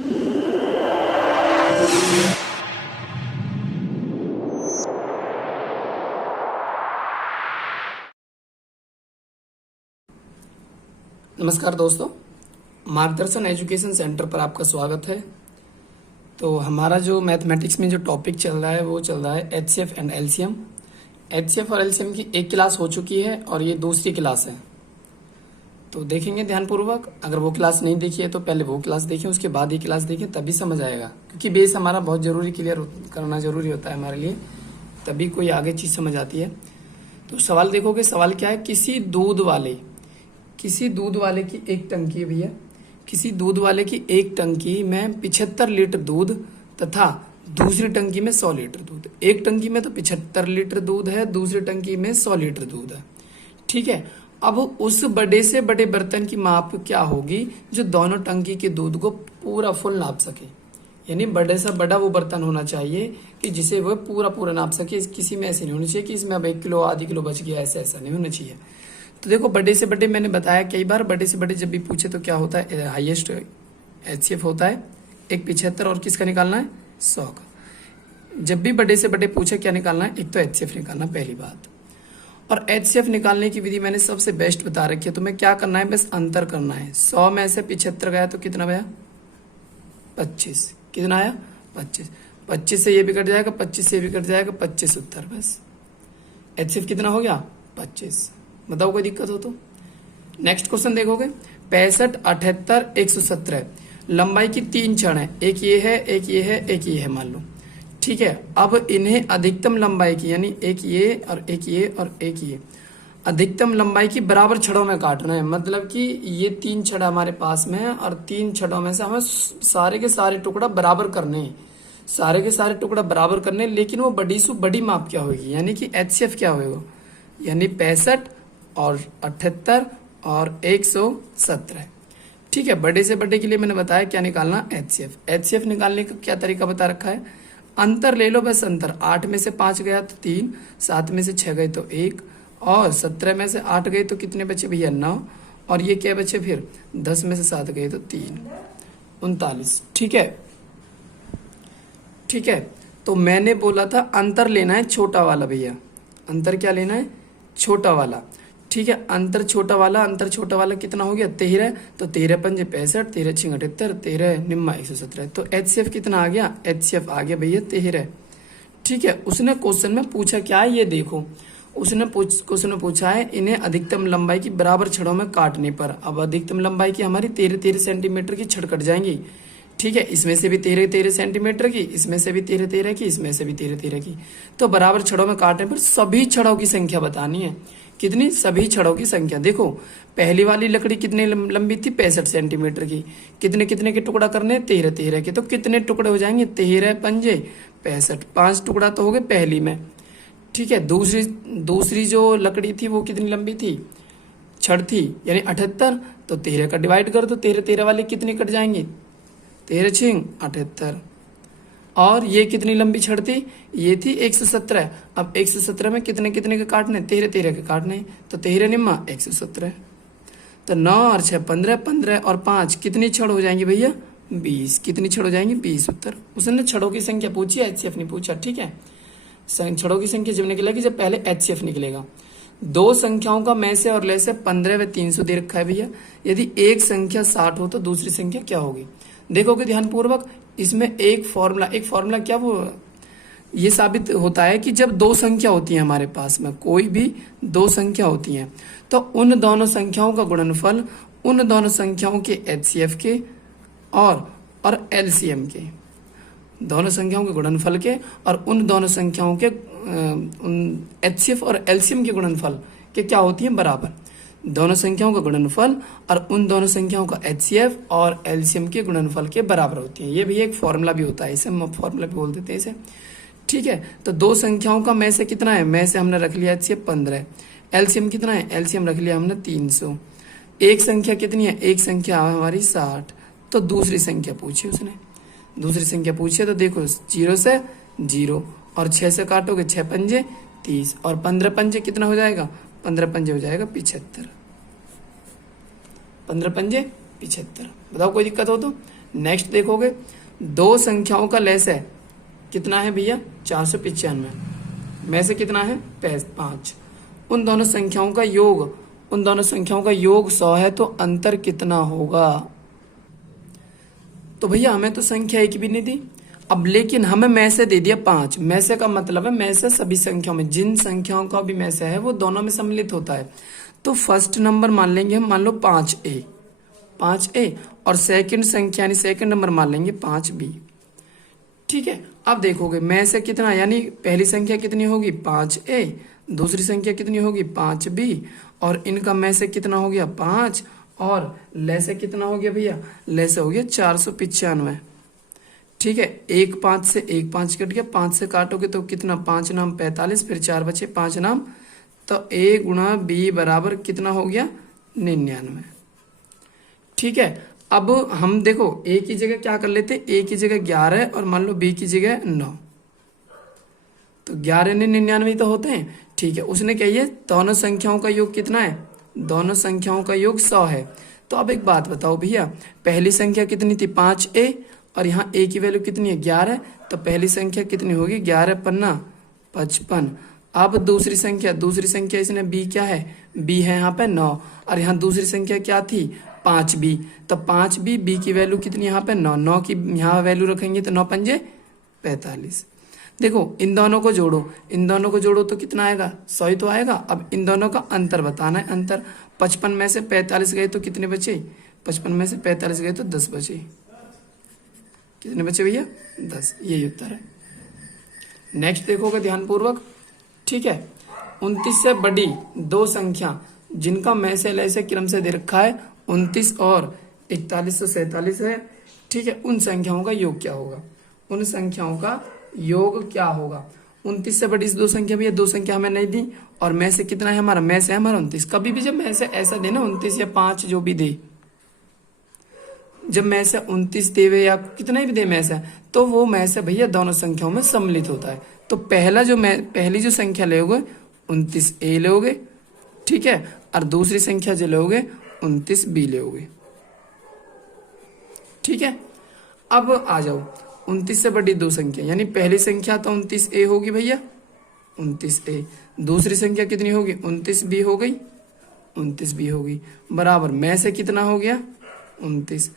नमस्कार दोस्तों, मार्गदर्शन एजुकेशन सेंटर पर आपका स्वागत है। तो हमारा जो मैथमेटिक्स में जो टॉपिक चल रहा है वो चल रहा है एचसीएफ एंड एलसीएम। एचसीएफ और एलसीएम की एक क्लास हो चुकी है और ये दूसरी क्लास है, तो देखेंगे ध्यानपूर्वक। अगर वो क्लास नहीं देखी है तो पहले वो क्लास देखें, उसके बाद ये क्लास देखें, तभी समझ आएगा। क्योंकि बेस हमारा बहुत जरूरी क्लियर करना जरूरी होता है हमारे लिए, तभी कोई आगे चीज़ समझ आती है। तो सवाल देखोगे, सवाल क्या है, किसी दूध वाले की एक टंकी है भैया, किसी दूध वाले की एक टंकी में 75 लीटर दूध तथा दूसरी टंकी में 100 लीटर दूध। एक टंकी में तो 75 लीटर दूध है, दूसरी टंकी में 100 लीटर दूध है। ठीक है, अब उस बड़े से बड़े बर्तन की माप क्या होगी जो दोनों टंकी के दूध को पूरा फुल नाप सके। यानी बड़े से बड़ा वो बर्तन होना चाहिए कि जिसे वो पूरा नाप सके। किसी में ऐसे नहीं होना चाहिए कि इसमें अब 1 किलो आधी किलो बच गया, ऐसा नहीं होना चाहिए। तो देखो, बड़े से बड़े मैंने बताया कई बार, बड़े से बड़े जब भी पूछे तो क्या होता है, हाईएस्ट एचसीएफ होता है एक 75 और किसका निकालना है, 100 का। जब भी बड़े से बड़े पूछे क्या निकालना है, एक तो एचसीएफ निकालना, पहली बात। और एचसीएफ निकालने की विधि मैंने सबसे बेस्ट बता रखी है। तुम्हें क्या करना है, बस अंतर करना है। 100 में से 75 गया तो कितना गया, 25। कितना आया, 25। 25 से ये भी कट जाएगा, 25 से ये भी कट जाएगा, 25 उत्तर। बस एचसीएफ कितना हो गया, 25। बताओ कोई दिक्कत हो तो। नेक्स्ट क्वेश्चन देखोगे, 65, 78, 117। लंबाई की 3 क्षण है, एक ये है, एक ये है, एक ये है, मान लो। ठीक है, अब इन्हें अधिकतम लंबाई की, यानी एक ये और एक ये और एक ये, अधिकतम लंबाई की बराबर छड़ों में काटना है। मतलब कि ये 3 छड़ हमारे पास में है और 3 छड़ों में से हमें सारे के सारे टुकड़ा बराबर करने हैं, सारे के सारे टुकड़ा बराबर करने। लेकिन वो बड़ी से बड़ी माप क्या होगी, यानी कि एचसीएफ क्या होगा, यानी 65 और 78 और 117। ठीक है, बड़े से बड़े के लिए मैंने बताया क्या निकालना, एचसीएफ। एचसीएफ निकालने का क्या तरीका बता रखा है, अंतर ले लो, बस अंतर। 8 में से 5 गया तो 3, 7 में से 6 गए तो 1, और 17 में से 8 गए तो कितने बचे भैया, 9, और ये क्या बचे फिर, 10 में से 7 गए तो 3, 39। ठीक है, ठीक है। तो मैंने बोला था अंतर लेना है छोटा वाला भैया, अंतर क्या लेना है, छोटा वाला। ठीक है, अंतर छोटा वाला कितना हो गया, 13। तो 13 पंजे 65, 13 छिंग 78, 13 निम्मा 117। तो एचसीएफ कितना आ गया, एचसीएफ आ गया भैया 13। ठीक है, उसने क्वेश्चन में पूछा क्या है, ये देखो, उसने क्वेश्चन में पूछा है इन्हें अधिकतम लंबाई की बराबर छड़ों में काटने पर। अब अधिकतम लंबाई की हमारी 13 सेंटीमीटर की छड़ कट जाएंगी। ठीक है, इसमें से भी 13 सेंटीमीटर की, इसमें से भी 13 की, इसमें से भी 13 की। तो बराबर छड़ों में काटने पर सभी छड़ों की संख्या बतानी है। कितनी, सभी छड़ों की संख्या। देखो, पहली वाली लकड़ी कितनी लंबी थी, 65 सेंटीमीटर की। कितने कितने के टुकड़ा करने, 13 के। तो कितने टुकड़े हो जाएंगे, 13 पंजे 65, 5 टुकड़ा तो हो गए पहली में। ठीक है, दूसरी जो लकड़ी थी वो कितनी लंबी थी, छड़ थी, यानी 78। तो 13 का डिवाइड कर दो, 13 वाली कितनी कट जाएंगी, 13 छिंग 78। और ये कितनी लंबी छड़ थी, ये थी 117। अब 117 में कितने कितने के काटने, 13 के काटने। तो 13 निम्मा 117। तो 9 और 6 15, 15 और 5 कितनी छड़ हो जाएंगी भैया, 20। कितनी छड़ हो जाएंगी, 20 उत्तर। उसने छड़ों की संख्या पूछी, एचसीएफ नहीं पूछा। ठीक है, छड़ों की संख्या जब निकलेगी, जब पहले एचसीएफ निकलेगा। दो संख्याओं का में से और ले से 15 व 300 दे रखा है भैया। यदि एक संख्या 60 हो तो दूसरी संख्या क्या होगी। देखोगे ध्यानपूर्वक, इसमें एक फॉर्मूला क्या वो ये साबित होता है कि जब दो संख्या होती है हमारे पास में, कोई भी दो संख्या होती है, तो उन दोनों संख्याओं का गुणनफल उन दोनों संख्याओं के एचसीएफ के और एलसीएम के, दोनों संख्याओं के गुणनफल के और उन दोनों संख्याओं के एचसीएफ और एलसीएम के गुणनफल के क्या होती है, बराबर। दोनों संख्याओं का गुणनफल और उन दोनों संख्याओं का एचसीएफ और एलसीएम के गुणनफल के बराबर होती है। ये भी एक फॉर्मूला भी होता है, इसे हम फॉर्मूला भी बोल देते हैं इसे। ठीक है, तो दो संख्याओं का में से कितना है, में से हमने रख लिया एचसीएफ 15, एलसीएम कितना है, एलसीएम रख लिया हमने 300। एक संख्या कितनी है, एक संख्या हमारी 60। तो दूसरी संख्या पूछी उसने, दूसरी संख्या पूछी तो देखो 0 से 0 और 6 से काटोगे 6 पंजे 30 और 15 पंजे कितना हो जाएगा, 15 पंजे हो जाएगा 75। 15 पंजे 75। बताओ कोई दिक्कत हो तो। नेक्स्ट देखोगे, दो संख्याओं का लैसे कितना है भैया 495, में से कितना है 5। उन दोनों संख्याओं का योग 100 है, तो अंतर कितना होगा। तो भैया हमें तो संख्या एक भी नहीं दी, अब लेकिन हमें में से दे दिया 5। में से का मतलब है में से सभी संख्याओं में, जिन संख्याओं का भी में से है वो दोनों में सम्मिलित होता है। तो फर्स्ट नंबर मान लेंगे हम, मान लो 5a, और सेकंड संख्या यानी सेकंड नंबर मान लेंगे 5b। ठीक है, अब देखोगे में से कितना, यानी पहली संख्या कितनी होगी 5a, दूसरी संख्या कितनी होगी 5b, और इनका में से कितना हो गया 5, और ले से कितना हो गया भैया, ले से हो गया 495। ठीक है, 1 5 से 1 5 कट गया, 5 से काटोगे तो कितना, 5 नाम 45, फिर 4 बचे 5 नाम, तो a गुणा b बराबर कितना हो गया 99। ठीक है, अब हम देखो a की जगह क्या कर लेते, a की जगह 11 और मान लो b की जगह 9, तो 11 ने 99 तो होते हैं। ठीक है, उसने कहिए दोनों संख्याओं का योग कितना है, दोनों संख्याओं का योग 100 है। तो अब एक बात बताओ भैया, पहली संख्या कितनी थी 5a, और यहाँ a की वैल्यू कितनी है 11, तो पहली संख्या कितनी होगी 11 पन्ना 55। अब दूसरी संख्या इसने b क्या है, b है यहाँ पे 9, और यहाँ दूसरी संख्या क्या थी 5b, तो 5b, b की वैल्यू कितनी यहाँ पे 9, 9 की यहाँ वैल्यू रखेंगे तो 9 पंजे 45। देखो इन दोनों को जोड़ो तो कितना आएगा 100 ही तो आएगा। अब इन दोनों का अंतर बताना है, अंतर 55 में से 45 गए तो कितने बचे, 55 में से 45 गए तो 10 बचे, कितने बचे भैया 10, यही उत्तर है। नेक्स्ट देखोगे ध्यानपूर्वक। ठीक है, 29 से बड़ी दो संख्या जिनका में से लय से क्रम से दे रखा है 29 और 4147 है। ठीक है, उन संख्याओं का योग क्या होगा, उन संख्याओं का योग क्या होगा। 29 से बड़ी दो संख्या भी है, दो संख्या हमें नहीं दी, और में से कितना है हमारा, में से हमारा 29। कभी भी जब में से ऐसा देना 29 या 5 जो भी दे, जब में से 29 देवे या कितना भी दे में से, तो वो में से भैया दोनों संख्याओं में सम्मिलित होता है। तो पहली जो संख्या लोगे 29a लोगे, ठीक है, और दूसरी संख्या जो लोगे 29b लोगे। ठीक है, अब आ जाओ 29 से बड़ी दो संख्या, यानी पहली संख्या तो 29a होगी भैया 29a, दूसरी संख्या कितनी होगी 29b हो गई, 29b होगी, बराबर में से कितना हो गया 29।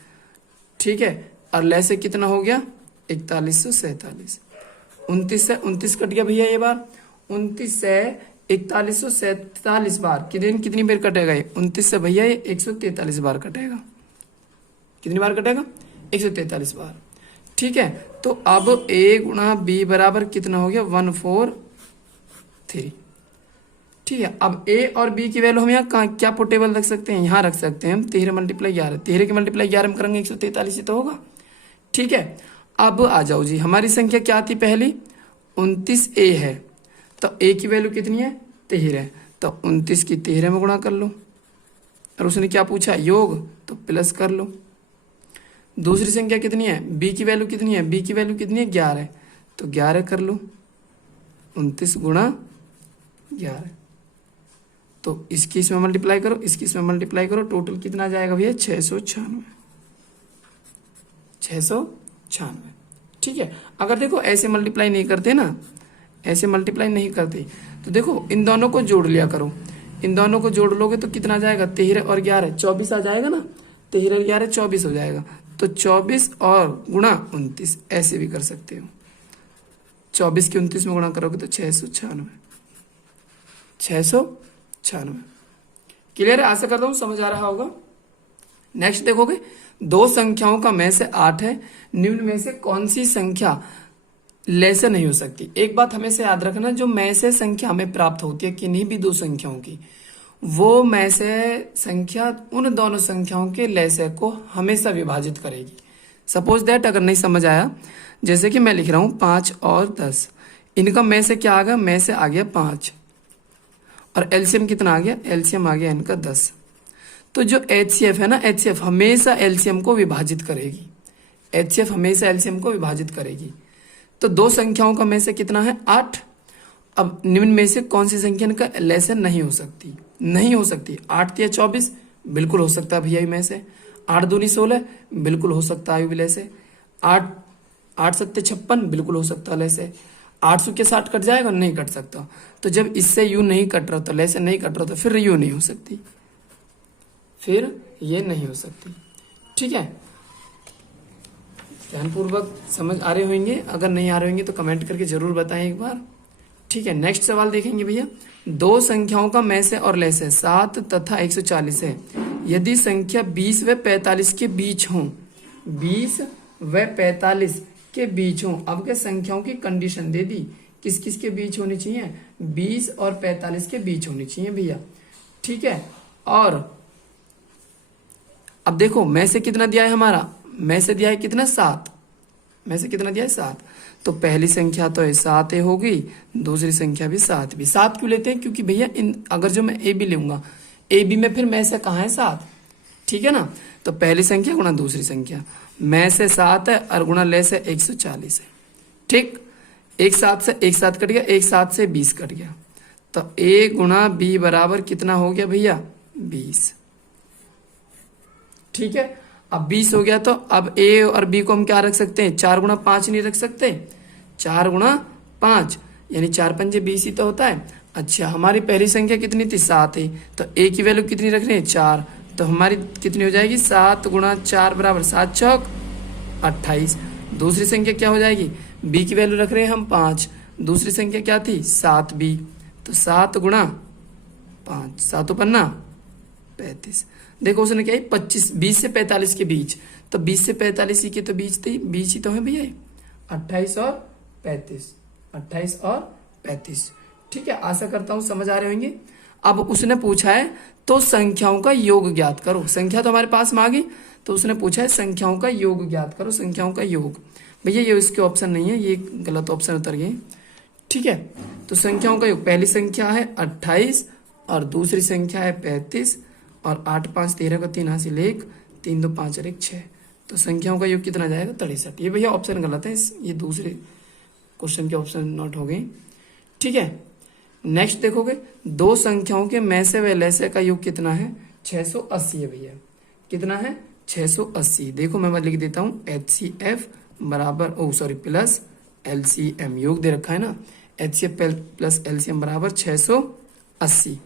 ठीक है, और ले से कितना हो गया 4147। 29 से 29 कट गया भैया, ये बार 29 से 4147 बार कितनी बार कटेगा ये, 29 से भैया ये 143 बार कटेगा। कितनी बार कटेगा 143 बार। ठीक है, तो अब a गुणा b बराबर कितना हो गया 143। ठीक है, अब a और b की वैल्यू हम यहाँ क्या पोर्टेबल रख सकते हैं, यहाँ रख सकते हैं हम 13 मल्टीप्लाई 11, 13 के मल्टीप्लाई 11 में करेंगे 143 ही तो होगा। ठीक है, अब आ जाओ जी, हमारी संख्या क्या थी पहली 29a है, तो a की वैल्यू कितनी है 13, तो 29 की 13 में गुणा कर लो, और उसने क्या पूछा योग, तो प्लस कर लो। दूसरी संख्या कितनी है, b की वैल्यू कितनी है, b की वैल्यू कितनी है 11, तो 11 कर लो, 29 गुणा 11, तो इसकी इसमें मल्टीप्लाई करो, इसकी इसमें मल्टीप्लाई करो, टोटल कितना जाएगा भैया 696। ठीक है, अगर देखो ऐसे मल्टीप्लाई नहीं करते ना, ऐसे मल्टीप्लाई नहीं करते, तो देखो इन दोनों को जोड़ लिया करो, इन दोनों को जोड़ लोगे तो कितना जाएगा 13 और 11 24 आ जाएगा ना, 13 और 11 24 हो जाएगा, तो 24 और गुणा 29 ऐसे भी कर सकते हो, 24 की 29 में गुणा करोगे तो 696। क्लियर है, आशा करता हूं समझ आ रहा होगा। नेक्स्ट देखोगे, दो संख्याओं का में से 8 है, निम्न में से कौन सी संख्या ले से नहीं हो सकती। एक बात हमेशा याद रखना, जो में से संख्या हमें प्राप्त होती है किन्हीं भी दो संख्याओं की, वो में से संख्या उन दोनों संख्याओं के लय को हमेशा विभाजित करेगी। सपोज दैट अगर नहीं समझ आया, जैसे कि मैं लिख रहा हूं 5 और 10, इनका में से क्या आ गया, में से आ गया 5, और एलसीएम कितना आ गया, एलसीएम आ गया इनका 10। तो जो एचसीएफ है ना, एचसीएफ हमेशा एलसीएम को विभाजित करेगी, एचसीएफ हमेशा एलसीएम को विभाजित करेगी। तो दो संख्याओं का में से कितना है 8। अब निम्न में से कौन सी संख्या इनका लय से नहीं हो सकती, नहीं हो सकती। 8 या 24 बिल्कुल हो सकता है भैया में से, 8 दूनी 16, बिल्कुल हो सकता है विलय से। 8 8 सत्ते 56, बिल्कुल हो सकता है लय से। 8 के 60 कट जाएगा, नहीं कट सकता। तो जब इससे यू नहीं कट रहा तो लय से नहीं कट रहा तो फिर यू नहीं हो सकती, फिर ये नहीं हो सकती। ठीक है, ध्यानपूर्वक समझ आ रहे होंगे, अगर नहीं आ रहे होंगे तो कमेंट करके जरूर बताएं एक बार। ठीक है, नेक्स्ट सवाल देखेंगे भैया। दो संख्याओं का मैं से और लय से 7 तथा 140 है। यदि संख्या 20 व 45 के बीच हो, 20 व 45 के बीच हो। अब क्या संख्याओं की कंडीशन दे दी, किस किस के बीच होनी चाहिए, 20 और 45 के बीच होनी चाहिए भैया। ठीक है, और अब देखो मैं से कितना दिया है हमारा, मैं से दिया है कितना 7, में से कितना दिया है 7। तो पहली संख्या तो 7 होगी, दूसरी संख्या भी 7 भी। 7 क्यों लेते हैं, क्योंकि भैया इन अगर जो मैं ए बी लूंगा, ए बी में फिर मैं से कहाँ है 7, ठीक है ना। तो पहली संख्या गुणा दूसरी संख्या, मैं से 7 है और गुणा ले से 140 है। ठीक, एक 7 से एक 7 कट गया, एक 7 से 20 कट गया। तो a गुणा बी बराबर कितना हो गया भैया, 20। ठीक है, अब 20 हो गया तो अब a और b को हम क्या रख सकते हैं, 4 गुणा 5 नहीं रख सकते, 4 गुणा 5 यानी 4 पंजे 20 ही तो होता है। अच्छा, हमारी पहली संख्या कितनी थी, 7 है, तो a की वैल्यू कितनी रख रहे हैं, 4। तो हमारी कितनी हो जाएगी, 7 गुणा 4 बराबर 7 चौक 28। दूसरी संख्या क्या हो जाएगी, b की वैल्यू रख रहे हैं हम 5, दूसरी संख्या क्या थी 7b, तो 7 गुणा 5, 7 पन्ना 35। देखो उसने क्या है 25, 20 से 45 के बीच, तो 20 से 45 ही के तो बीच ही तो है भैया, 28 और 35, 28 और 35। ठीक है, आशा करता हूं समझ आ रहे होंगे। अब उसने पूछा है तो संख्याओं का योग ज्ञात करो, संख्या तो हमारे पास में आ गई, तो उसने पूछा है संख्याओं का योग ज्ञात करो, संख्याओं का योग। भैया ये इसके ऑप्शन नहीं है, ये गलत ऑप्शन उतर गए। ठीक है, तो संख्याओं का योग, पहली संख्या है 28 और दूसरी संख्या है 35 और 8 5 13 का 3 हासिल 1, 3 2 5 और 1 6, तो संख्याओं का योग कितना जाएगा 63। ये भैया ऑप्शन गलत है, ये दूसरे क्वेश्चन के ऑप्शन नोट हो गए। ठीक है, नेक्स्ट देखोगे, दो संख्याओं के मैं से व लय से का योग कितना है, 680 है भैया। कितना है, 680। देखो मैं लिख देता हूँ HCF बराबर प्लस LCM, योग दे रखा है ना, HCF प्लस LCM बराबर 680।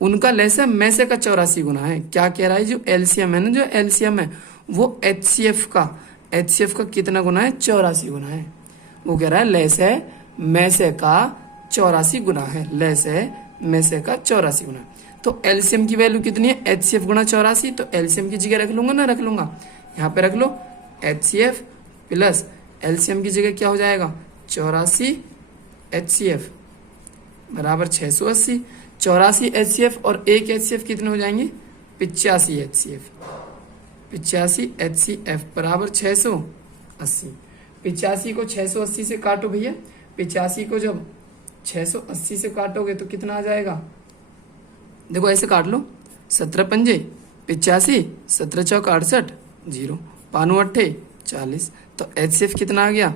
उनका लय से मैं से का 84 गुना है। क्या कह रहा है, जो LCM है ना, जो LCM है वो HCF का कितना गुना है, 84 गुना है। वो कह रहा है लय से मैं से का 84 गुना है, लय से मैं से का 84 गुना। तो LCM की वैल्यू कितनी है, HCF गुना 84, तो LCM की जगह रख लूंगा ना, रख लूंगा, यहाँ पे रख लो HCF प्लस LCM की जगह क्या हो जाएगा 84 HCF बराबर 680। 84 HCF और 1 HCF कितने हो जाएंगे, 85 HCF, 85 HCF बराबर 680। 85 को 680 से काटो भैया, 85 को जब 680 से काटोगे तो कितना आ जाएगा, देखो ऐसे काट लो, 17 पंजे 85, 17 चौक 68, 0 पानू 8 40, तो HCF कितना आ गया,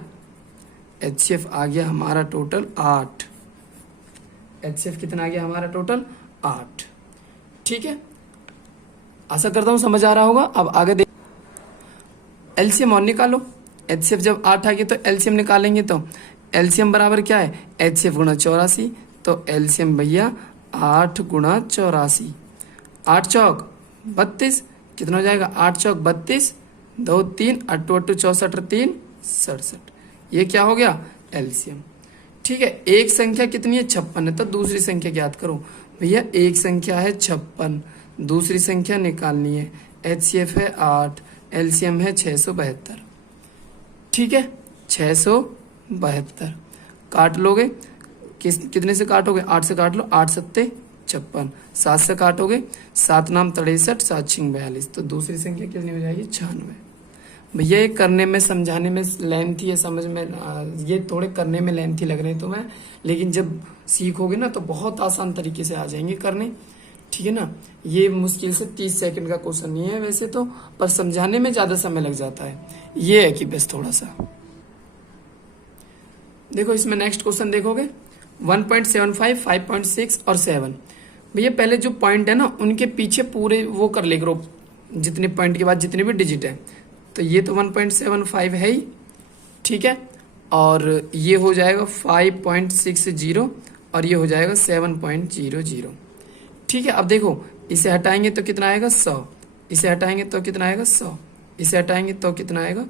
HCF आ गया हमारा टोटल 8। HCF कितना आ गया हमारा टोटल 8। ठीक है, आशा करता हूं समझ आ रहा होगा। अब आगे देख, LCM और निकालो। HCF जब 8 आ गया तो LCM निकालेंगे, तो LCM बराबर क्या है, HCF गुणा 84, तो LCM भैया 8 गुणा 84, 8 चौक 32, कितना हो जाएगा 8 चौक 32, 2 3 8 8 64 3 67, ये क्या हो गया LCM। ठीक है, एक संख्या कितनी है 56 है, तो दूसरी संख्या ज्ञात करो। भैया एक संख्या है 56, दूसरी संख्या निकालनी है, HCF है 8, LCM है 672। ठीक है, 672 काट लोगे, कितने से काटोगे, 8 से काट लो, 8 सत्ते 56, 7 से काटोगे, 7 नाम 63, 7 छिंग 42, तो दूसरी संख्या कितनी हो जाएगी 96। भैया ये करने में समझाने में लेंथी है, समझ में ये थोड़े करने में लेंथी लग रहे हैं तो मैं, लेकिन जब सीखोगे ना तो बहुत आसान तरीके से आ जाएंगे करने। ठीक है ना, ये मुश्किल से 30 सेकंड का क्वेश्चन नहीं है वैसे तो, पर समझाने में ज्यादा समय लग जाता है, ये है कि बस थोड़ा सा। देखो इसमें नेक्स्ट क्वेश्चन देखोगे 1.75, 5.6 और 7। भैया पहले जो पॉइंट है ना उनके पीछे पूरे वो कर ले ग्रुप, जितने पॉइंट के बाद जितने भी डिजिट है, तो ये तो 1.75 है ही, ठीक है, और ये हो जाएगा 5.60 और ये हो जाएगा 7.00, ठीक है। अब देखो इसे हटाएंगे तो कितना आएगा 100, इसे हटाएंगे तो कितना आएगा 100, इसे हटाएंगे तो कितना आएगा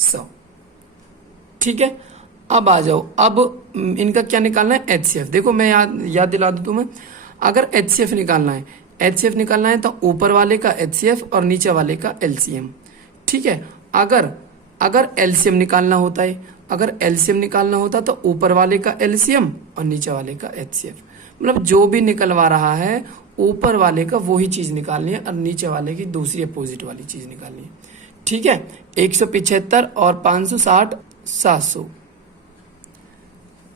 100, ठीक है। अब आ जाओ, अब इनका क्या निकालना है, HCF। देखो मैं याद दिला दूं तुम्हें, अगर HCF निकालना है, HCF निकालना है तो ऊपर वाले का HCF और नीचे वाले का LCM, ठीक है। अगर LCM निकालना होता है, अगर LCM निकालना होता तो ऊपर वाले का LCM और नीचे वाले का HCF, मतलब जो भी निकलवा रहा है ऊपर वाले का वही चीज निकालनी है और नीचे वाले की दूसरी अपोजिट वाली चीज निकालनी है, ठीक है। 175 और 560 700,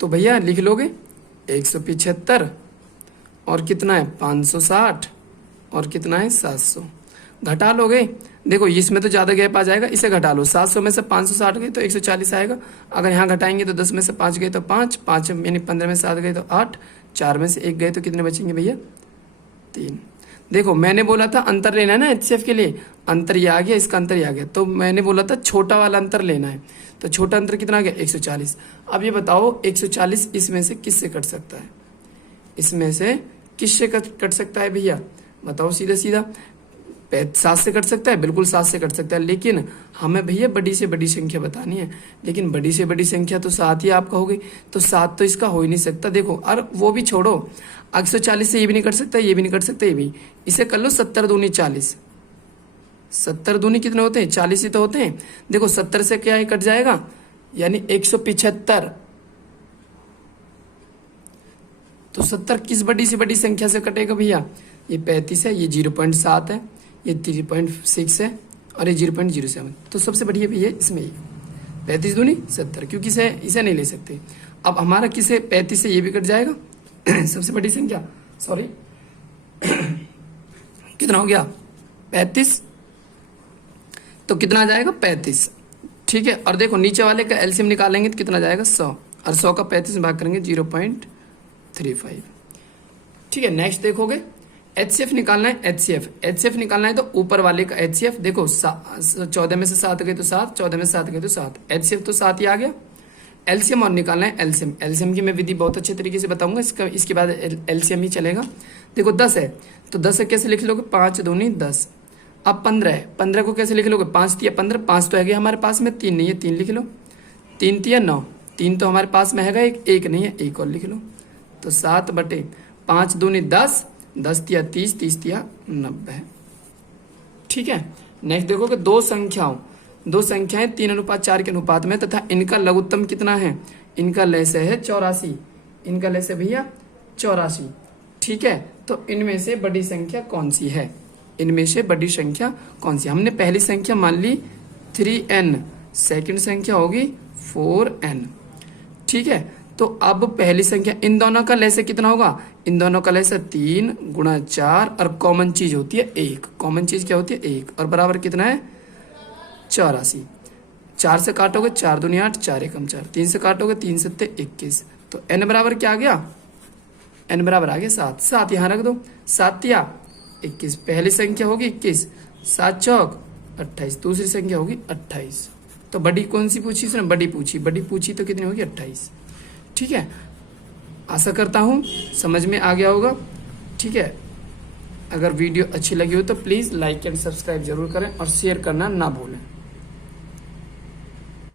तो भैया लिख लोगे 175 और कितना है 560 और कितना है 700, घटा लोगे। देखो इसमें तो ज्यादा गैप आ जाएगा, इसे घटा लो। 700 में से 560 गए तो 140 आएगा। अगर यहाँ घटाएंगे तो 10 में से 5 गए तो 5, 5 यानी 15 में से 7 गए तो 8, 4 में से 1 गए तो कितने बचेंगे भैया 3। देखो मैंने बोला था अंतर लेना है ना HCF के लिए, अंतर ये आ गया, इसका अंतर ये आ गया, तो मैंने बोला था छोटा वाला अंतर लेना है, तो छोटा अंतर कितना आ गया 140। अब ये बताओ 140 इसमें से किससे कट सकता है, इसमें से किससे कट सकता है भैया, बताओ सीधा सीधा। 7 से कट सकता है, बिल्कुल 7 से कट सकता है, लेकिन हमें भैया बड़ी से बड़ी संख्या बतानी है, लेकिन बड़ी से बड़ी संख्या तो 7 ही आप कहोगे, तो 7 तो इसका हो ही नहीं सकता। देखो और वो भी छोड़ो, 140 से ये भी नहीं कट सकता, ये भी नहीं कट सकता, ये भी, इसे कर लो 70 दूनी 40, 70 दूनी कितने होते हैं 40 ही तो होते हैं। देखो 70 से क्या कट जाएगा, यानी 175, तो 70 किस बड़ी से बड़ी संख्या से कटेगा भैया, ये 35 है, ये 0.7 है, ये 3.6 है और ये 0.07, तो सबसे बढ़िया भैया इसमें ये 35 दूनी 70, क्योंकि इसे नहीं ले सकते। अब हमारा किसे 35 से ये भी कट जाएगा सबसे बड़ी संख्या, सॉरी कितना हो गया 35, तो कितना आ जाएगा 35, ठीक है। और देखो नीचे वाले का एलसीएम निकालेंगे तो कितना जाएगा 100, और 100 का 35 भाग करेंगे 0.35, ठीक है। नेक्स्ट देखोगे HCF निकालना है, HCF निकालना है तो ऊपर वाले का HCF, देखो 14 में से 7 गए तो 7, 14 में से 7 गए तो 7, HCF तो 7 ही आ गया। LCM और निकालना है LCM की मैं विधि बहुत अच्छे तरीके से बताऊंगा, इसके बाद LCM ही चलेगा। देखो 10 है तो 10 कैसे लिख लोगे, 5 दूनी 10। अब 15 है, 15 को कैसे लिख लोगे, 5 तिया 15, 5 तो है गया हमारे पास में, 3 नहीं है 3 लिख लो, 3 तिया 9, 3 तो हमारे पास में हैगा, एक नहीं है, एक और लिख लो, तो 7/5 दूनी 10, 10 तिया 30, 30 तिया 90, ठीक है। नेक्स्ट देखोगे दो संख्याएं 3:4 के अनुपात में तथा इनका लघुत्तम कितना है, इनका लैसे है 84, इनका लैसे भैया 84, ठीक है। तो इनमें से बड़ी संख्या कौन सी है, इनमें से बड़ी संख्या कौन सी, हमने पहली संख्या मान ली 3n, सेकंड संख्या होगी 4n, ठीक है। तो अब पहली संख्या, इन दोनों का लैसे कितना होगा, इन दोनों का लैसे 3 गुणा 4 और कॉमन चीज होती है 1, कॉमन चीज क्या होती है 1, और बराबर कितना है 84। 4 से काटोगे 4 दूनी 8, 4 एकम 4, 3 से काटोगे 3 सत्ते 21, तो n बराबर क्या आ गया, n बराबर आ गया 7, 7 यहाँ रख दो, 7 तिया 21, पहली संख्या होगी 21, 7 चौक 28, दूसरी संख्या होगी 28। तो बड़ी कौन सी पूछी इसने, बड़ी पूछी तो कितनी होगी 28, ठीक है। आशा करता हूँ समझ में आ गया होगा, ठीक है। अगर वीडियो अच्छी लगी हो तो प्लीज़ लाइक एंड सब्सक्राइब जरूर करें और शेयर करना ना भूलें।